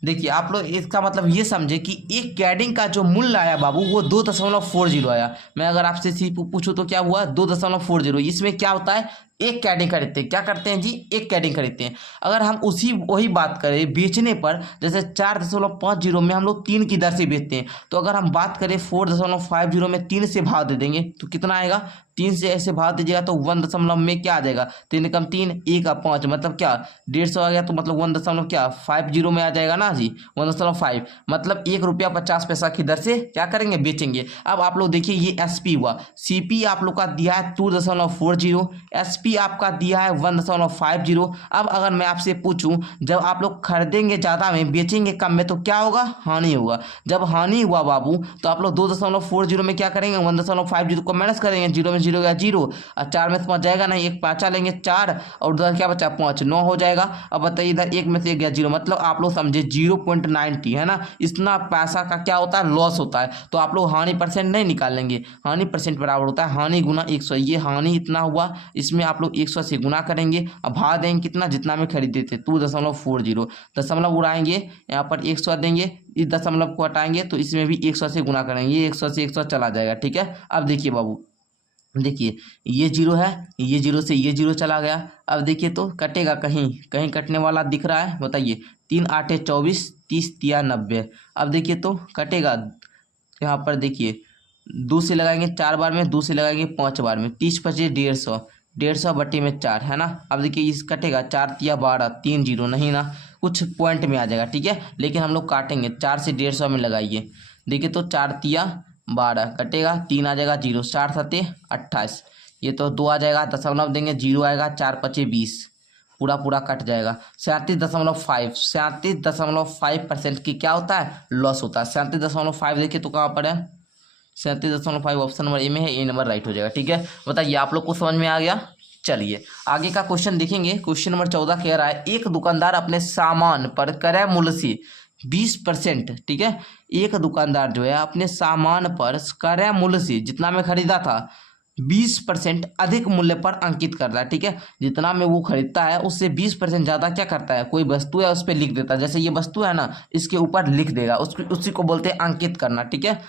देखिए आप लोग इसका मतलब ये समझे कि एक कैडिंग का जो मूल्य आया बाबू वो 2.40 आया। मैं अगर आपसे सी पूछूं तो क्या हुआ 2.40। इसमें क्या होता है एक कैडिंग खरीदते हैं, क्या करते हैं जी एक कैडिंग खरीदते हैं। अगर हम वही बात करें बेचने पर, जैसे 4.50 में हम लोग 3 की दर से बेचते हैं, तो अगर हम बात करें 4.50 में 3 से भाग दे देंगे तो कितना आएगा, 3 से ऐसे भाग दीजिएगा तो 1 दशमलव में क्या आ जाएगा 3 कम 3 1 का 5, मतलब क्या 150 आ गया, तो मतलब 1 दशमलव क्या 50 में आ जाएगा ना जी 1.5, मतलब 1 रुपया 50 पैसा की दर से क्या करेंगे बेचेंगे। अब आप लोग देखिए ये एसपी हुआ, सीपी आप लोग का दिया है 2.40, एसपी आपका दिया है 1.50। अब अगर मैं आपसे पूछूं जब आप लोग खरीदेंगे ज्यादा में बेचेंगे कम में तो क्या होगा, हानि होगा। जब हानि हुआ बाबू तो आप लोग 2.40 में क्या करेंगे 1.50 को माइनस करेंगे, 0 में 0 गया 0 और 4 में 5 जाएगा नहीं, एक 5 लेंगे 4 और उधर क्या बचा 5 9 हो जाएगा। अब बताइए इधर 1 में से 1 गया 0, मतलब आप लोग समझे 0.90 है ना, इतना पैसा का क्या होता है लॉस होता है। तो आप लोग हानि परसेंट नहीं निकालेंगे, हानि परसेंट बराबर होता है हानि गुना 100। ये हानि इतना हुआ, इसमें आप लोग 100 से गुना करेंगे और भाग देंगे कितना जितना में खरीदे थे 2.40, दशमलव उड़ाएंगे यहाँ पर 100 देंगे, इस दशमलव को हटाएंगे तो इसमें भी 100 से गुना करेंगे, 100 से 100 चला जाएगा। ठीक है, अब देखिए बाबू देखिए ये 0 है, ये 0 से ये 0 चला गया। अब देखिए तो कटेगा कहीं कहीं कटने वाला दिख रहा है, बताइए 3 8 24 30 3 90। अब देखिए तो कटेगा यहाँ पर, देखिए 2 से लगाएंगे 4 बार में, 2 से लगाएंगे 5 बार में, 30 25 150 बट्टी में 4 है ना। अब देखिए इस कटेगा 4 3 12 3 0 नहीं ना, कुछ पॉइंट में आ जाएगा, ठीक है। लेकिन हम लोग काटेंगे 4 से 150 में लगाइए। देखिए तो 4 तिया 12 कटेगा, 3 आ जाएगा 0, 4 सत्ते 28, ये तो 2 आ जाएगा, दशमलव देंगे 0 आएगा, 4 पचे 20, पूरा पूरा कट जाएगा। 37.5 की क्या होता है, लॉस होता है। 37.5 देखिए तो कहाँ पर है, 37.5 ऑप्शन नंबर ए में है, ए नंबर राइट हो जाएगा, ठीक है। बताइए आप लोग को समझ में आ गया। चलिए आगे का क्वेश्चन देखेंगे। क्वेश्चन नंबर 14 कह रहा है एक दुकानदार अपने सामान पर क्रय मूल्य से 20%, ठीक है। एक दुकानदार जो है अपने सामान पर क्रय मूल्य से जितना में खरीदा था 20% अधिक मूल्य पर अंकित करता है, ठीक है। जितना में वो खरीदता है उससे 20% ज़्यादा क्या करता है, कोई वस्तु है उस पर लिख देता है। जैसे ये वस्तु है ना, इसके ऊपर लिख देगा, उसी को बोलते हैं अंकित करना, ठीक है।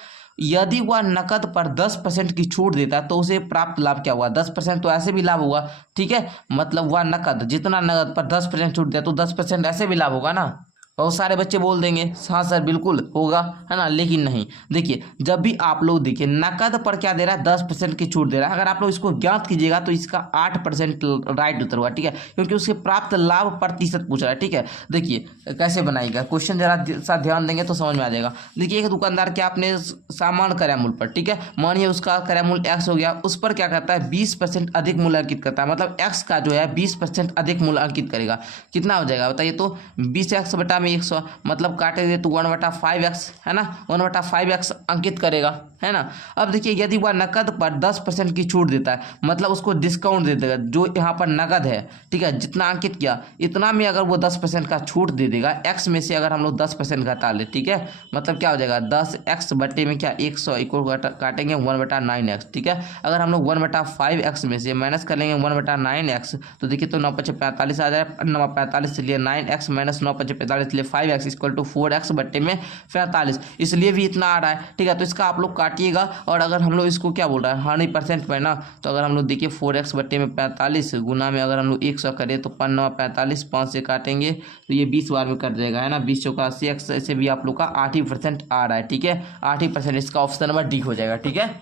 यदि वह नकद पर 10% की छूट देता है तो उसे प्राप्त लाभ क्या हुआ, 10% तो ऐसे भी लाभ होगा, ठीक है। मतलब वह नकद, जितना नकद पर 10% छूट दिया तो 10% ऐसे भी लाभ होगा ना। बहुत सारे बच्चे बोल देंगे हाँ सर बिल्कुल होगा, है ना, लेकिन नहीं। देखिए जब भी आप लोग देखिए नकद पर क्या दे रहा है, 10% की छूट दे रहा है। अगर आप लोग इसको ज्ञात कीजिएगा तो इसका 8% राइट उत्तर हुआ, ठीक है, क्योंकि उसके प्राप्त लाभ प्रतिशत पूछ रहा है, ठीक है। देखिए कैसे बनाएगा क्वेश्चन, जरा सा ध्यान देंगे तो समझ में आ जाएगा। देखिए एक दुकानदार क्या अपने सामान क्रय मूल्य पर, ठीक है, मानिए उसका क्रय मूल्य एक्स हो गया, उस पर क्या करता है 20% अधिक मूल्य अंकित करता है। मतलब एक्स का जो है 20% अधिक मूल्य अंकित करेगा, कितना हो जाएगा बताइए तो 20x बटा में 100, मतलब काटेंगे तो 1/5x, है ना, 1/5x अंकित करेगा, है ना। अब देखिए यदि वह नकद पर 10% की छूट देता है, मतलब उसको डिस्काउंट दे देगा, जो यहाँ पर नकद है, ठीक है, जितना अंकित किया इतना में अगर वो 10% का छूट दे देगा, x में से अगर हम लोग 10% घटा ले, ठीक है, मतलब क्या हो जाएगा 10x बटे में क्या 100 इक्वल काटेंगे 1/9x, ठीक है। अगर हम लोग 1/5x में से माइनस कर लेंगे 1/9x तो देखिए तो 9 × 5 = 45 आ जाएगा, 9 × 45 लिए 9x माइनस 9 × 5 = 45 लिए 5x इक्वल टू 4x बटे में 45, इसलिए भी इतना आ रहा है, ठीक है। तो इसका आप लोग काटिएगा, और अगर हम लोग इसको क्या बोल रहा है 100% में ना, तो अगर हम लोग देखिए 4x बटे में 45 गुना में अगर हम लोग 100 करें तो 5 × 9 = 45, 5 से काटेंगे तो ये 20 बार में कट जाएगा, है ना, 20 × 4 = 80x, ऐसे भी आप लोग का 8% आ रहा है, ठीक है, 8%, इसका ऑप्शन नंबर डी हो जाएगा, ठीक है।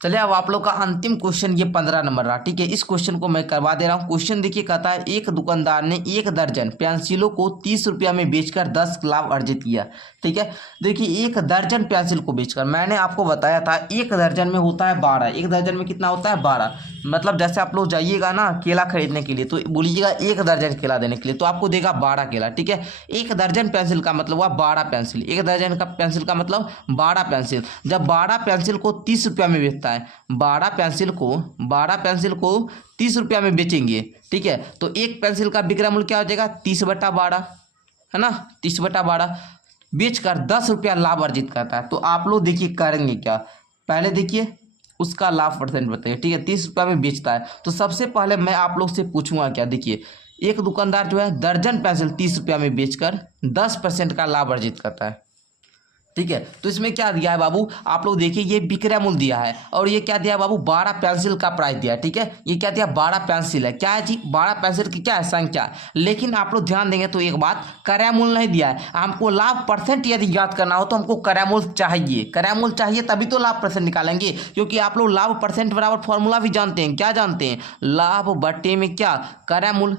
चलिए अब आप लोग का अंतिम क्वेश्चन ये 15 नंबर रहा, ठीक है। इस क्वेश्चन को मैं करवा दे रहा हूँ। क्वेश्चन देखिए कहता है एक दुकानदार ने 1 दर्जन पेंसिलों को 30 रुपया में बेचकर 10 लाभ अर्जित किया, ठीक है। देखिए 1 दर्जन पेंसिल को बेचकर, मैंने आपको बताया था 1 दर्जन में होता है 12, 1 दर्जन में कितना होता है 12, मतलब जैसे आप लोग जाइएगा ना केला खरीदने के लिए तो बोलिएगा 1 दर्जन केला देने के लिए, तो आपको देगा 12 केला, ठीक है। 1 दर्जन पेंसिल का मतलब हुआ 12 पेंसिल, 1 दर्जन का पेंसिल का मतलब 12 पेंसिल। जब 12 पेंसिल को 30 रुपया में बेचता है, 12 पेंसिल को 30 रुपया में बेचेंगे, ठीक है, तो एक पेंसिल का विक्रय मूल्य क्या हो जाएगा 30/12, है ना, 30/12 बेचकर 10 रुपया लाभ अर्जित करता है। तो आप लोग देखिए करेंगे क्या, पहले देखिए उसका लाभ परसेंट बताइए, ठीक है। 30 रुपया में बेचता है तो सबसे पहले मैं आप लोग से पूछूंगा क्या, देखिए एक दुकानदार जो है दर्जन पेंसिल 30 रुपया में बेचकर 10% का लाभ अर्जित करता है, ठीक है। तो इसमें क्या दिया है बाबू, आप लोग देखिए ये विक्रय मूल्य दिया है, और ये क्या दिया है बाबू 12 पेंसिल का प्राइस दिया है, ठीक है। ये क्या दिया 12 पेंसिल है, क्या है जी 12 पेंसिल की क्या है संख्या। लेकिन आप लोग ध्यान देंगे तो एक बात, क्रय मूल्य नहीं दिया है। हमको लाभ परसेंट यदि ज्ञात करना हो तो हमको क्रय मूल्य चाहिए, क्रय मूल्य चाहिए तभी तो लाभ परसेंट निकालेंगे, क्योंकि आप लोग लाभ परसेंट बराबर फॉर्मूला भी जानते हैं, क्या जानते हैं, लाभ बटे में क्या क्रय मूल्य,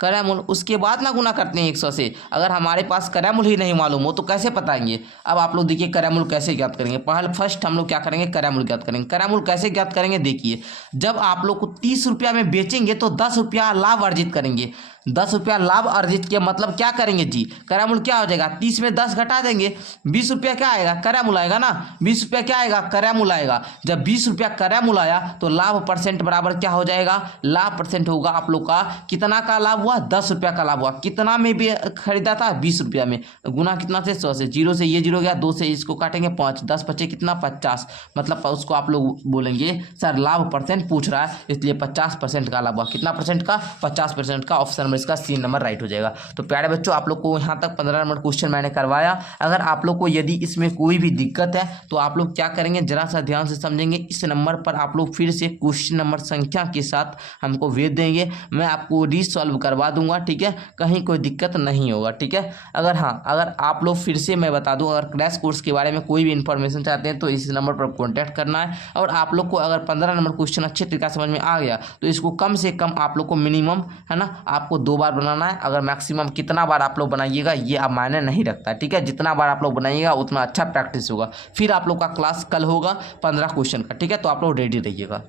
क्रय मूल्य, उसके बाद ना गुना करते हैं 100 से। अगर हमारे पास क्रय मूल्य ही नहीं मालूम हो तो कैसे बताएंगे। अब आप लोग देखिए क्रय मूल्य कैसे ज्ञात करेंगे, पहले फर्स्ट हम लोग क्या करेंगे क्रय मूल्य ज्ञात करेंगे। क्रय मूल्य कैसे ज्ञात करेंगे, देखिए जब आप लोग को 30 रुपया में बेचेंगे तो 10 रुपया लाभ अर्जित करेंगे, 10 रुपया लाभ अर्जित किया मतलब क्या करेंगे जी, क्रय मूल्य क्या हो जाएगा 30 में 10 घटा देंगे, 20 रुपया क्या आएगा क्रय मूल्य आएगा ना, 20 रुपया क्या आएगा क्रय मूल्य आएगा। जब 20 रुपया क्रय मूल्य आया तो लाभ परसेंट बराबर क्या हो जाएगा, लाभ परसेंट होगा आप लोग का कितना का लाभ हुआ 10 रुपया का लाभ हुआ। कितना में भी खरीदा था 20 रुपया में, गुना कितना से 100 से, 0 से ये 0 गया, 2 से इसको काटेंगे 5, 10 बचे कितना 50, मतलब उसको आप लोग बोलेंगे सर लाभ परसेंट पूछ रहा है इसलिए 50% का लाभ हुआ। कितना परसेंट का 50% का, ऑप्शन नंबर इसका सी नंबर राइट हो जाएगा। तो प्यारे बच्चों आप लोग को यहाँ तक 15 नंबर क्वेश्चन मैंने करवाया। अगर आप लोग को यदि इसमें कोई भी दिक्कत है तो आप लोग क्या करेंगे जरा सा ध्यान से समझेंगे, इस नंबर पर आप लोग फिर से क्वेश्चन नंबर संख्या के साथ हमको भेज देंगे, मैं आपको रीसॉल्व करवा दूंगा, ठीक है, कहीं कोई दिक्कत नहीं होगा, ठीक है। अगर हाँ अगर आप लोग फिर से मैं बता दूं, अगर क्रैश कोर्स के बारे में कोई भी इन्फॉर्मेशन चाहते हैं तो इस नंबर पर कॉन्टैक्ट करना है। और आप लोग को अगर 15 नंबर क्वेश्चन अच्छे तरीके से समझ में आ गया तो इसको कम से कम आप लोग को मिनिमम है ना आपको को 2 बार बनाना है। अगर मैक्सिमम कितना बार आप लोग बनाइएगा ये अब मायने नहीं रखता है, ठीक है। जितना बार आप लोग बनाइएगा उतना अच्छा प्रैक्टिस होगा। फिर आप लोग का क्लास कल होगा 15 क्वेश्चन का, ठीक है। तो आप लोग रेडी रहिएगा।